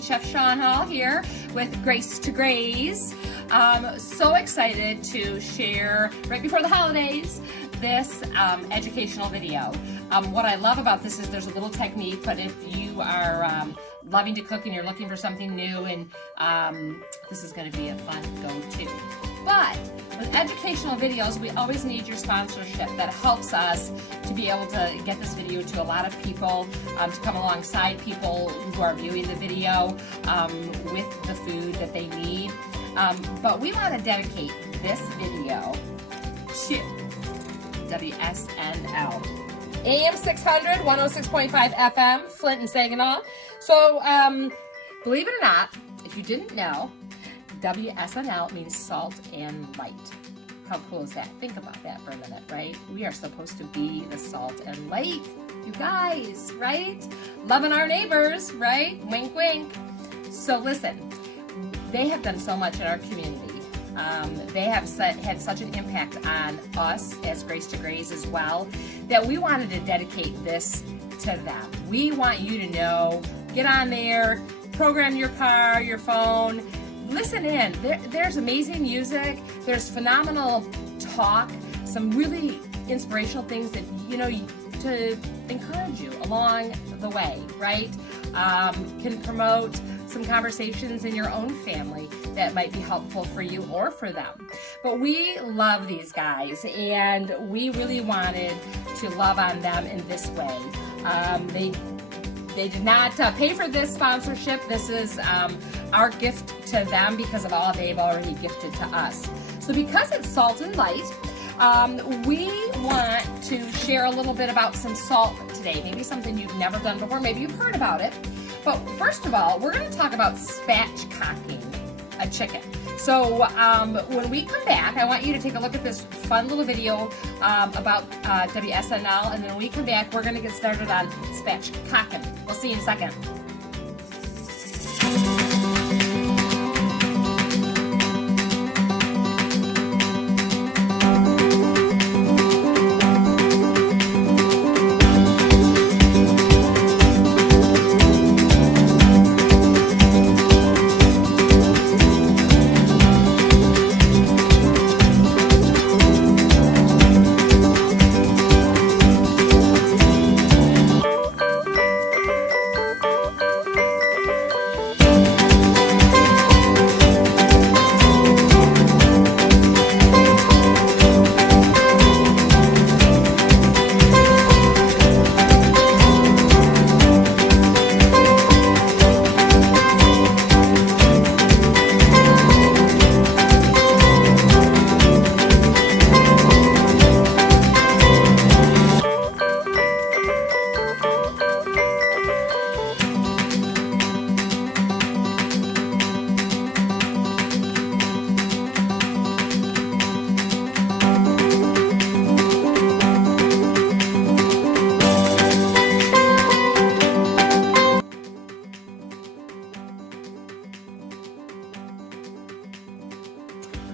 Chef Sean Hall here with Grace to Graze. So excited to share right before the holidays this educational video. What I love about this is there's a little technique, but if you are loving to cook and you're looking for something new, and this is going to be a fun go-to. But with educational videos, we always need your sponsorship. That helps us to be able to get this video to a lot of people, to come alongside people who are viewing the video with the food that they need. But we want to dedicate this video to WSNL. AM 600, 106.5 FM, Flint and Saginaw. So, believe it or not, if you didn't know, WSNL means salt and light. How cool is that? Think about that for a minute, right? We are supposed to be the salt and light, you guys, right? Loving our neighbors, right? Wink, wink. So listen, they have done so much in our community. They have had such an impact on us as Grace to Graze as well, that we wanted to dedicate this to them. We want you to know, get on there, program your car, your phone, listen in. There's amazing music, there's phenomenal talk, some really inspirational things that, you know, to encourage you along the way, right? Can promote some conversations in your own family that might be helpful for you or for them. But we love these guys, and we really wanted to love on them in this way. They did not pay for this sponsorship. This is our gift to them because of all they've already gifted to us. So because it's salt and light, we want to share a little bit about some salt today. Maybe something you've never done before. Maybe you've heard about it. But first of all, we're going to talk about spatchcocking a chicken. So when we come back, I want you to take a look at this fun little video about WSNL, and then when we come back, we're going to get started on spatchcocking. We'll see you in a second.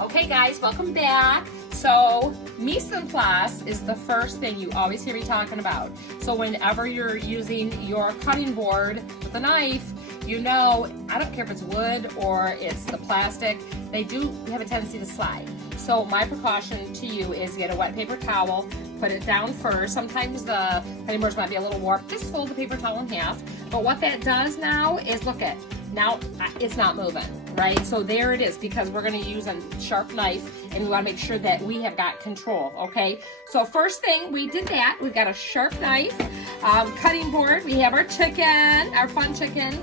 Okay guys, welcome back. So mise en place is the first thing you always hear me talking about. So whenever you're using your cutting board with a knife, you know, I don't care if it's wood or it's the plastic, they do have a tendency to slide. So my precaution to you is get a wet paper towel, put it down first. Sometimes the cutting boards might be a little warped. Just fold the paper towel in half. But what that does now is, look at, now it's not moving, right? So there it is, because we're going to use a sharp knife, and we want to make sure that we have got control, okay? So first thing, we did that. We've got a sharp knife, cutting board. We have our chicken, our fun chicken.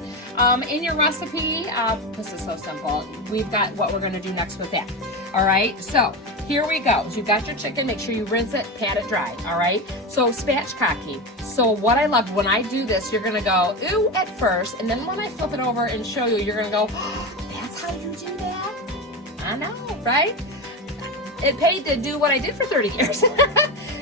In your recipe, this is so simple. We've got what we're going to do next with that. All right, so here we go. So you've got your chicken. Make sure you rinse it, pat it dry. All right, so spatchcocking. So what I love, when I do this, you're going to go, ooh, at first, and then when I flip it over and show you, you're going to go, oh, that's how you do that? I know, right? It paid to do what I did for 30 years.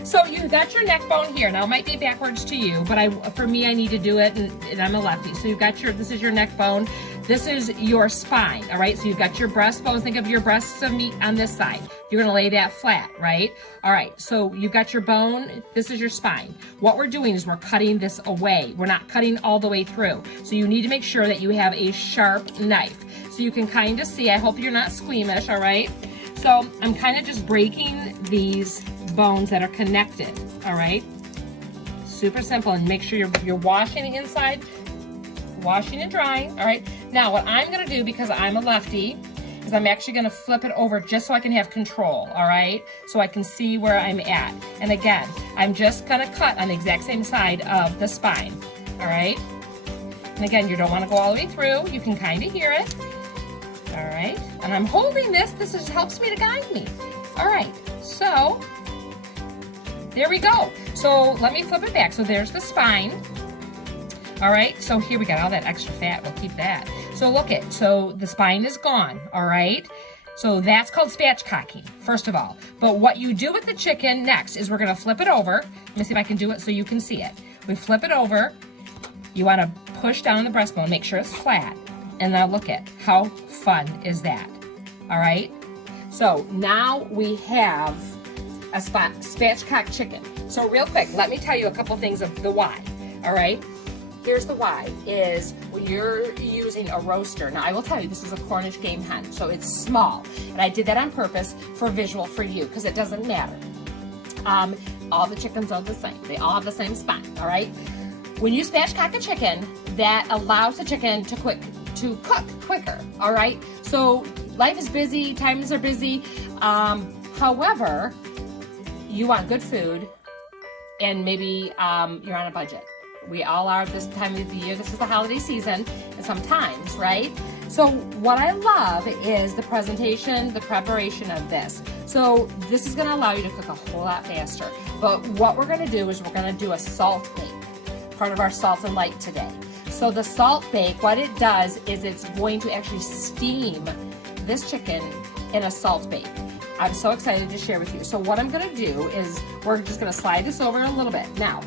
So you got your neck bone here. Now it might be backwards to you, but for me, I need to do it, and I'm a lefty. So you've got this is your neck bone. this is your spine, all right? So you've got your breastbones. Think of your breasts of meat on this side. You're gonna lay that flat, right? All right, so you've got your bone. This is your spine. What we're doing is we're cutting this away. We're not cutting all the way through. So you need to make sure that you have a sharp knife. So you can kind of see, I hope you're not squeamish, all right? So I'm kind of just breaking these bones that are connected, all right? Super simple, and make sure you're washing the inside, washing and drying, all right? Now what I'm gonna do, because I'm a lefty, is I'm actually gonna flip it over just so I can have control, all right? So I can see where I'm at. And again, I'm just gonna cut on the exact same side of the spine, all right? And again, you don't wanna go all the way through. You can kind of hear it, all right? And I'm holding this just helps me to guide me. All right, so there we go. So let me flip it back. So there's the spine. All right, so here we got all that extra fat. We'll keep that. So look it, so the spine is gone, all right? So that's called spatchcocking, first of all. But what you do with the chicken next is we're gonna flip it over. Let me see if I can do it so you can see it. We flip it over. You wanna push down the breastbone, make sure it's flat. And now look at how fun is that, all right? So now we have a spatchcock chicken. So real quick, let me tell you a couple things of the why, all right? Here's the why, is when you're using a roaster. Now I will tell you, this is a Cornish game hen, so it's small. And I did that on purpose for visual for you, because it doesn't matter. All the chickens are the same. They all have the same spine, all right? When you spatchcock a chicken, that allows the chicken to cook quicker, all right? So life is busy, times are busy. However, you want good food, and maybe you're on a budget. We all are this time of the year. This is the holiday season, and sometimes, right? So what I love is the presentation, the preparation of this. So this is gonna allow you to cook a whole lot faster. But what we're gonna do is we're gonna do a salt bake, part of our salt and light today. So the salt bake, what it does is it's going to actually steam this chicken in a salt bake. I'm so excited to share with you. So what I'm gonna do is we're just gonna slide this over a little bit. Now,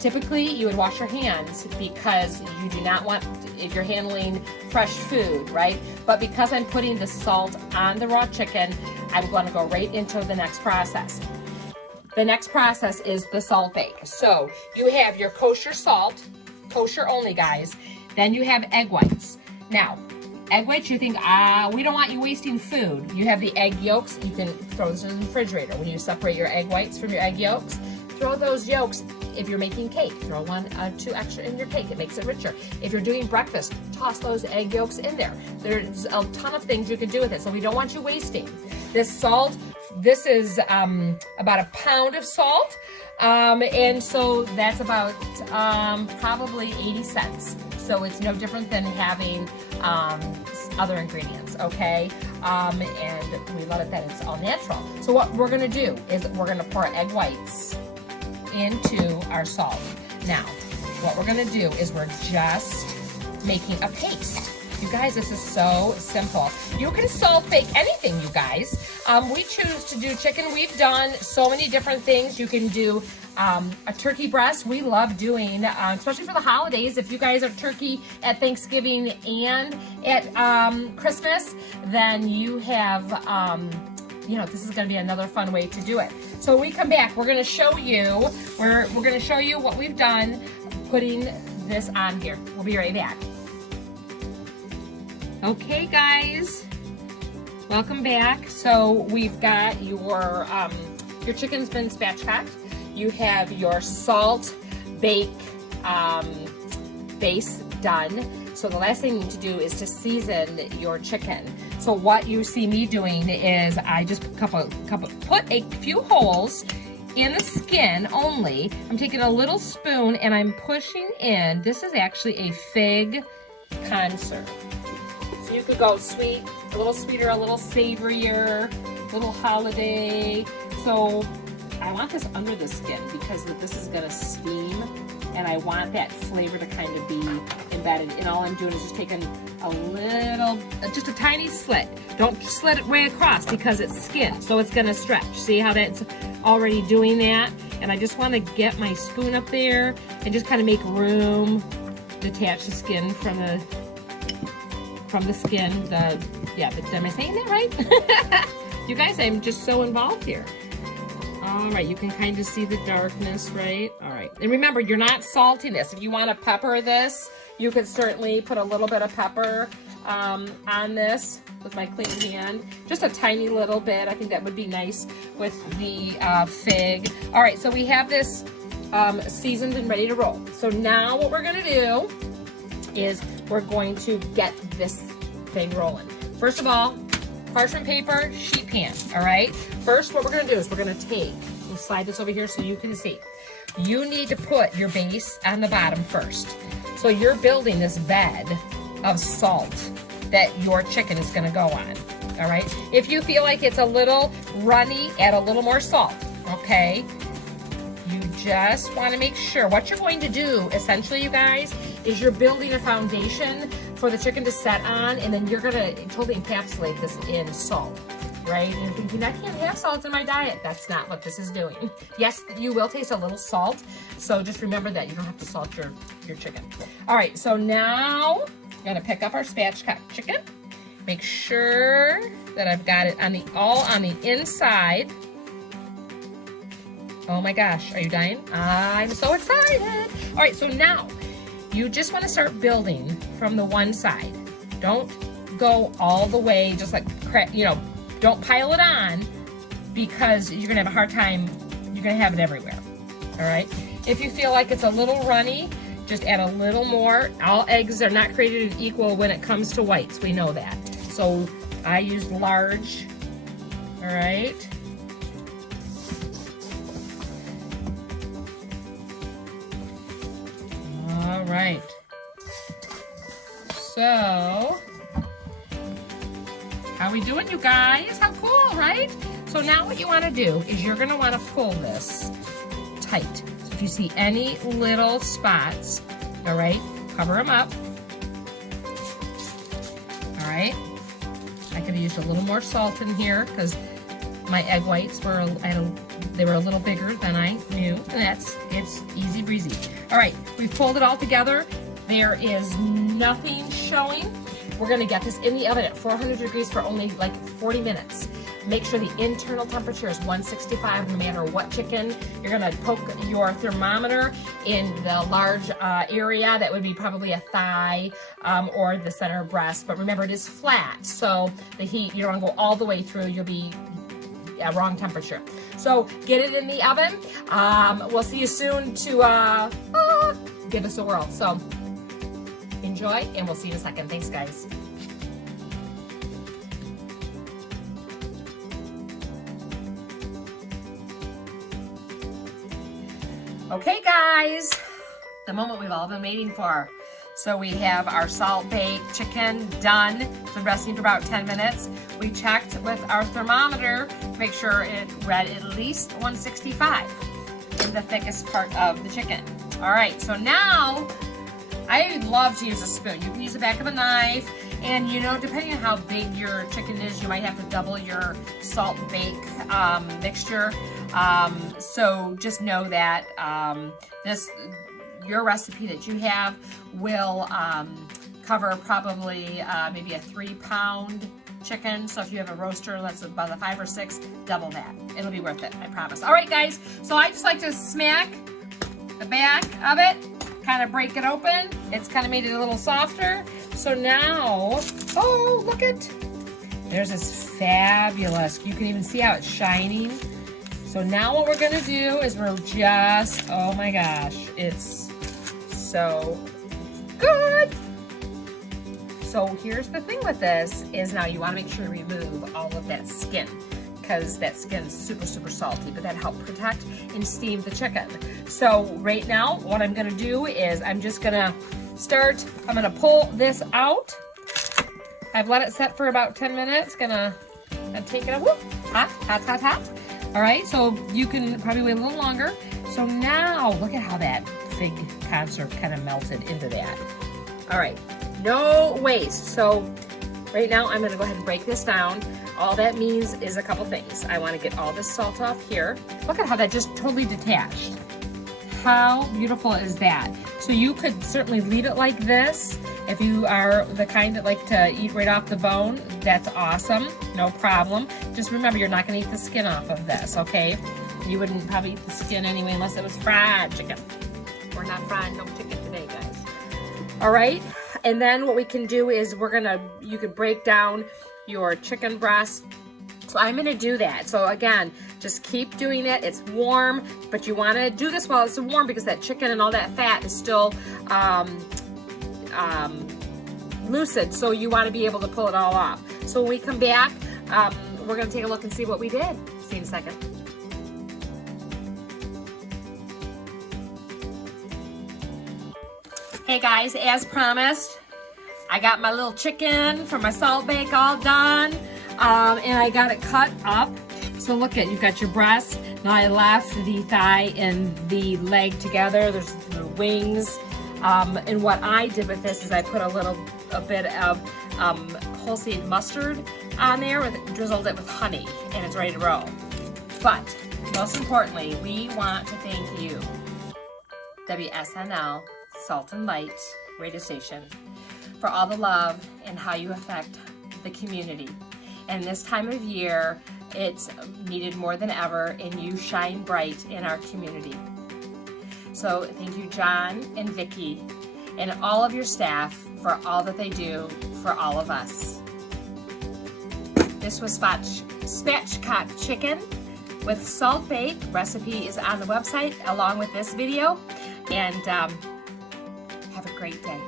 typically you would wash your hands because you do not want, if you're handling fresh food, right? But because I'm putting the salt on the raw chicken, I'm gonna go right into the next process. The next process is the salt bake. So you have your kosher salt, kosher only, guys. Then you have egg whites. Now, egg whites, you think, we don't want you wasting food. You have the egg yolks, you can throw this in the refrigerator. When you separate your egg whites from your egg yolks, throw those yolks. If you're making cake, throw one, two extra in your cake. It makes it richer. If you're doing breakfast, toss those egg yolks in there. There's a ton of things you can do with it, so we don't want you wasting. This salt, this is about a pound of salt, and so that's about probably 80 cents. So it's no different than having other ingredients, okay? And we love it that it's all natural. So what we're gonna do is we're gonna pour egg whites into our salt. Now, what we're gonna do is we're just making a paste. You guys, this is so simple. You can salt bake anything, you guys. We choose to do chicken. We've done so many different things. You can do a turkey breast. We love doing, especially for the holidays. If you guys are turkey at Thanksgiving and at Christmas, then you have, this is gonna be another fun way to do it. So when we come back, we're gonna show you, we're gonna show you what we've done putting this on here. We'll be right back. Okay, guys, welcome back. So we've got your chicken's been spatchcocked. You have your salt bake base done. So the last thing you need to do is to season your chicken. So what you see me doing is I just put a few holes in the skin only. I'm taking a little spoon and I'm pushing in. This is actually a fig conserve. So you could go sweet, a little sweeter, a little savorier, a little holiday. So I want this under the skin because this is gonna steam, and I want that flavor to kind of be embedded. And all I'm doing is just taking a little, just a tiny slit. Don't slit it way across because it's skin, so it's gonna stretch. See how that's already doing that? And I just wanna get my spoon up there and just kind of make room, detach the skin from the from the skin, am I saying that right? You guys, I'm just so involved here. All right, you can kind of see the darkness, right? All right, and remember, you're not salting this. If you want to pepper this, you could certainly put a little bit of pepper on this with my clean hand. Just a tiny little bit. I think that would be nice with the fig. All right, so we have this seasoned and ready to roll. So now what we're gonna do is we're going to get this thing rolling. First of all, parchment paper, sheet pan, all right? First, what we're gonna do is we're gonna we'll slide this over here so you can see. You need to put your base on the bottom first. So you're building this bed of salt that your chicken is gonna go on, all right? If you feel like it's a little runny, add a little more salt, okay? You just wanna make sure. What you're going to do, essentially, you guys, is you're building a foundation for the chicken to set on, and then you're gonna totally encapsulate this in salt, right? And you're thinking, I can't have salt in my diet. That's not what this is doing. Yes, you will taste a little salt, so just remember that you don't have to salt your chicken. All right, so now I'm gonna pick up our spatchcock chicken. Make sure that I've got it all on the inside. Oh my gosh, are you dying? I'm so excited. All right, so now you just want to start building from the one side. Don't go all the way, just like, don't pile it on, because you're gonna have a hard time, you're gonna have it everywhere, all right? If you feel like it's a little runny, just add a little more. All eggs are not created equal when it comes to whites, we know that. So I used large, all right? All right, so how we doing, you guys? How cool, right? So now what you want to do is you're going to want to pull this tight. So if you see any little spots, all right, cover them up. All right, I could have used a little more salt in here because my egg whites were they were a little bigger than I knew, and it's easy breezy. All right, we've pulled it all together. There is nothing showing. We're gonna get this in the oven at 400 degrees for only like 40 minutes. Make sure the internal temperature is 165 no matter what chicken. You're gonna poke your thermometer in the large area. That would be probably a thigh or the center breast. But remember, it is flat, so the heat, you don't wanna go all the way through. You'll be wrong temperature. So get it in the oven. We'll see you soon to give us a whirl. So enjoy, and we'll see you in a second. Thanks, guys. Okay, guys, the moment we've all been waiting for. So we have our salt-baked chicken done. It's been resting for about 10 minutes. We checked with our thermometer to make sure it read at least 165 in the thickest part of the chicken. All right, so now I love to use a spoon. You can use the back of a knife, and depending on how big your chicken is, you might have to double your salt bake mixture. So just know that your recipe that you have will cover probably maybe a 3-pound chicken. So if you have a roaster that's about a 5 or 6, double that. It'll be worth it, I promise. All right, guys, so I just like to smack the back of it, kind of break it open. It's kind of made it a little softer. So now, oh, look it. There's this fabulous, you can even see how it's shining. So now what we're gonna do is we're just, oh my gosh, it's so good. So here's the thing with this is now you wanna make sure you remove all of that skin, because that skin is super, super salty, but that helps protect and steam the chicken. So right now, what I'm gonna do is I'm just gonna I'm gonna pull this out. I've let it set for about 10 minutes. Gonna take it out. Whoop, hot, hot, hot, hot. All right, so you can probably wait a little longer. So now, look at how that fig conserve kind of melted into that. All right, no waste. So right now, I'm gonna go ahead and break this down. All that means is a couple things. I wanna get all this salt off here. Look at how that just totally detached. How beautiful is that? So you could certainly leave it like this If you are the kind that like to eat right off the bone, that's awesome, no problem. Just remember, you're not gonna eat the skin off of this, okay? You wouldn't probably eat the skin anyway unless it was fried chicken. We're not frying no chicken today, guys. All right, and then what we can do is you could break down your chicken breast. So I'm gonna do that. So again, just keep doing it. It's warm, but you wanna do this while it's warm because that chicken and all that fat is still lucid. So you wanna be able to pull it all off. So when we come back, we're gonna take a look and see what we did. See you in a second. Hey guys, as promised, I got my little chicken from my salt bake all done. And I got it cut up. So look at, you've got your breast. Now I left the thigh and the leg together. There's the wings. And what I did with this is I put a bit of whole seed mustard on there, drizzled it with honey, and it's ready to roll. But most importantly, we want to thank you, WSNL Salt and Light radio station, for all the love and how you affect the community. And this time of year, it's needed more than ever, and you shine bright in our community. So thank you, John and Vicki, and all of your staff for all that they do for all of us. This was Spatchcock chicken with salt bake. Recipe is on the website along with this video. And have a great day.